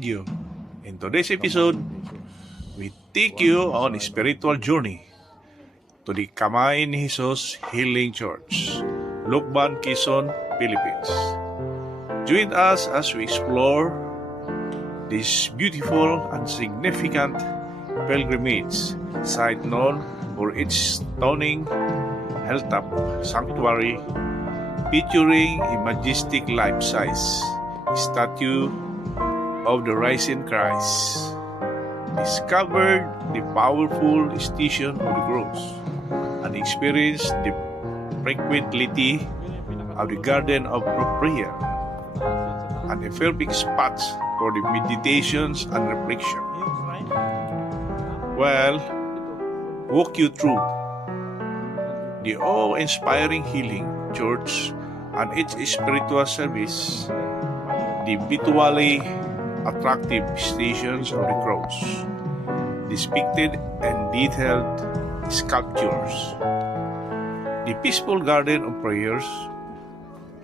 video. In today's episode, we take you on a spiritual journey to the Kamay ni Jesus Healing Church, Lucban, Quezon, Philippines. Join us as we explore this beautiful and significant pilgrimage site known for its stunning hilltop sanctuary featuring a majestic life-size statue of the risen Christ. Discovered the powerful station of the cross and experienced the tranquility of the garden of prayer and a perfect spot for the meditations and reflection. Well, walk you through the awe-inspiring Healing Church and its spiritual service, the visually attractive stations of the cross, depicted and detailed sculptures, the peaceful garden of prayers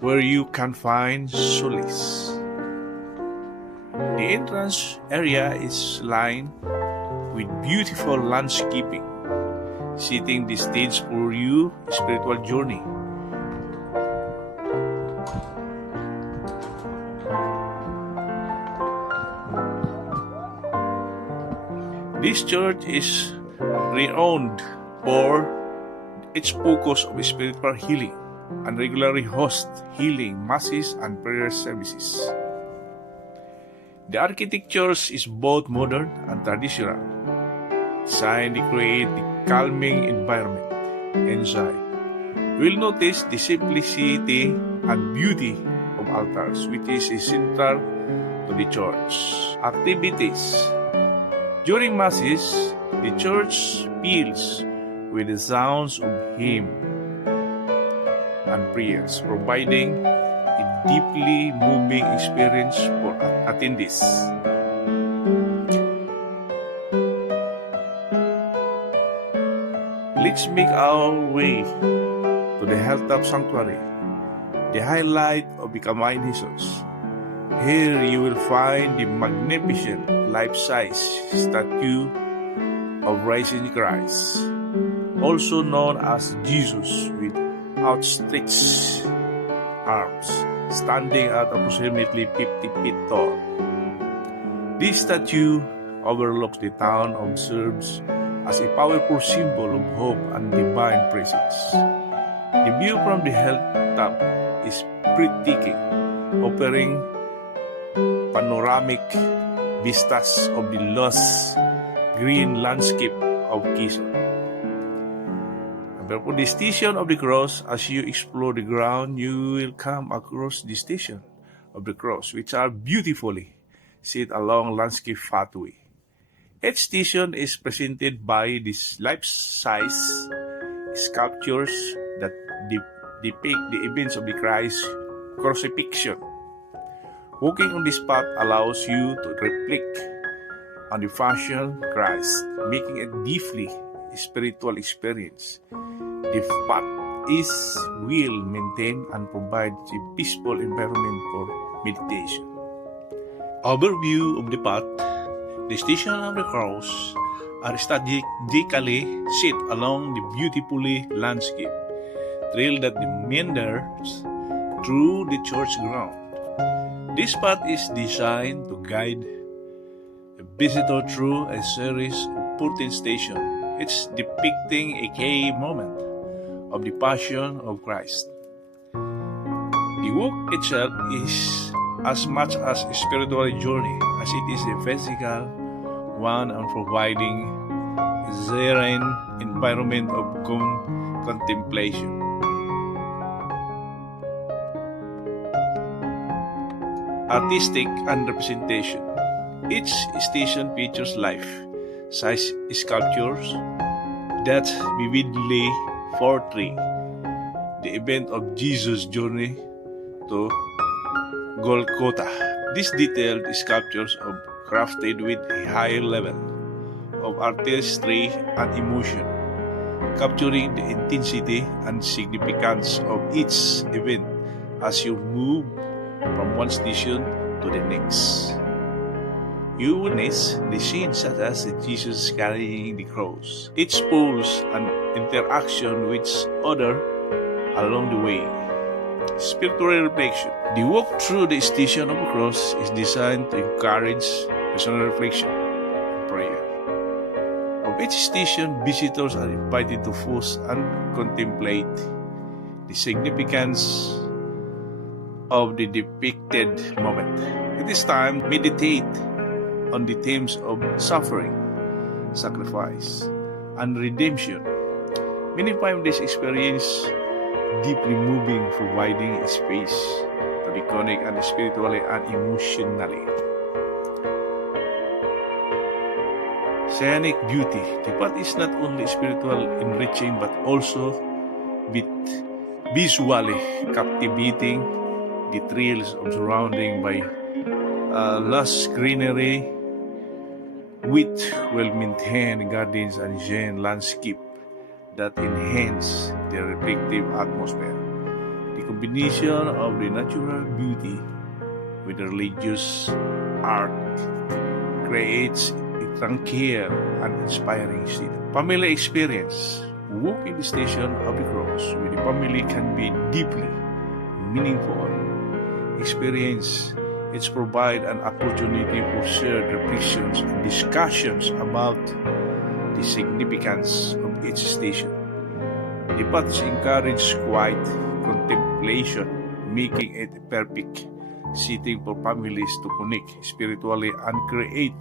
where you can find solace. The entrance area is lined with beautiful landscaping, setting the stage for your spiritual journey. This church is renowned for its focus of spiritual healing and regularly hosts healing masses and prayer services. The architecture is both modern and traditional, designed to create a calming environment inside. We'll notice the simplicity and beauty of altars, which is central to the church activities. During Masses, the church fills with the sounds of hymn and prayers, providing a deeply moving experience for attendees. Let's make our way to the hilltop sanctuary, the highlight of the Kamay ni Jesus. Here you will find the magnificent life-size statue of risen Christ, also known as Jesus with outstretched arms, standing at approximately 50 feet tall. This statue overlooks the town and serves as a powerful symbol of hope and divine presence. The view from the hilltop is breathtaking, offering panoramic vistas of the lush green landscape of Quezon. For the Station of the Cross, as you explore the ground, you will come across the Station of the Cross, which are beautifully set along landscape pathway. Each station is presented by these life-size sculptures that depict the events of the Christ crucifixion. Walking on this path allows you to reflect on the Passion Christ, making it deeply spiritual experience. The path is well maintained and provides a peaceful environment for meditation. Overview of the path. The Station of the Cross are strategically set along the beautifully landscape trail that meanders through the church ground. This path is designed to guide a visitor through a series of 14 stations, each depicting a key moment of the Passion of Christ. The walk itself is as much as a spiritual journey as it is a physical one, and providing a serene environment of contemplation. Artistic and representation. Each station features life-size sculptures that vividly portray the event of Jesus' journey to Golgotha. These detailed sculptures are crafted with a high level of artistry and emotion, capturing the intensity and significance of each event as you move from one station to the next. You witness the scenes such as Jesus carrying the cross. Each pulls an interaction with other along the way. Spiritual reflection. The walk through the station of the cross is designed to encourage personal reflection and prayer. Of each station, visitors are invited to pause and contemplate the significance of the depicted moment. At this time, meditate on the themes of suffering, sacrifice, and redemption. Many find this experience deeply moving, providing space to reconnect and spiritually and emotionally. Scenic beauty. The path is not only spiritual enriching but also visually captivating. The thrills of surrounding by lush greenery with well-maintained gardens and Zen landscape that enhance the reflective atmosphere. The combination of the natural beauty with the religious art creates a tranquil and inspiring city. Family experience. Walking the station of the cross with the family can be deeply meaningful experience. It's provide an opportunity for shared reflections and discussions about the significance of each station. The paths encourage quiet contemplation, making it a perfect setting for families to connect spiritually and create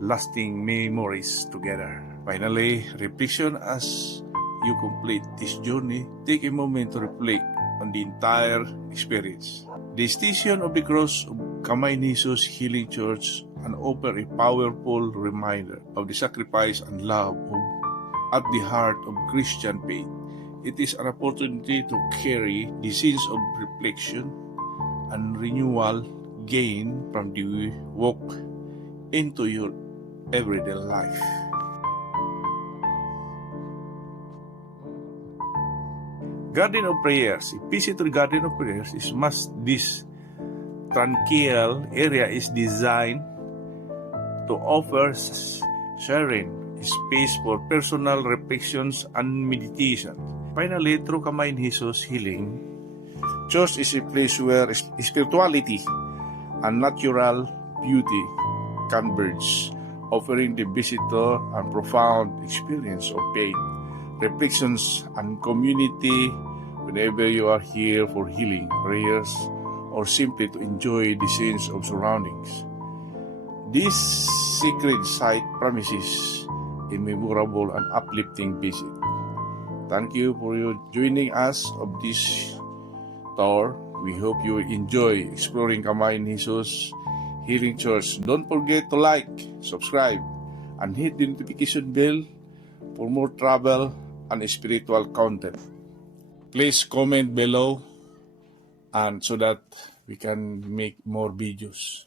lasting memories together. Finally, reflection as you complete this journey. Take a moment to reflect on the entire experience. The Station of the Cross of Kamay ni Jesus Healing Church and offer a powerful reminder of the sacrifice and love at the heart of Christian faith. It is an opportunity to carry the sense of reflection and renewal gained from the walk into your everyday life. Garden of Prayers. A visit to the Garden of Prayers is this tranquil area is designed to offer sharing space for personal reflections and meditation. Finally, through Kamay ni Jesus Healing Church is a place where spirituality and natural beauty converge, offering the visitor a profound experience of faith, reflections, and community whenever you are here for healing, prayers, or simply to enjoy the scenes of surroundings. This sacred site promises a memorable and uplifting visit. Thank you for joining us of this tour. We hope you enjoy exploring Kamay ni Jesus Healing Church. Don't forget to like, subscribe, and hit the notification bell for more travel and spiritual content. Please comment below and so that we can make more videos.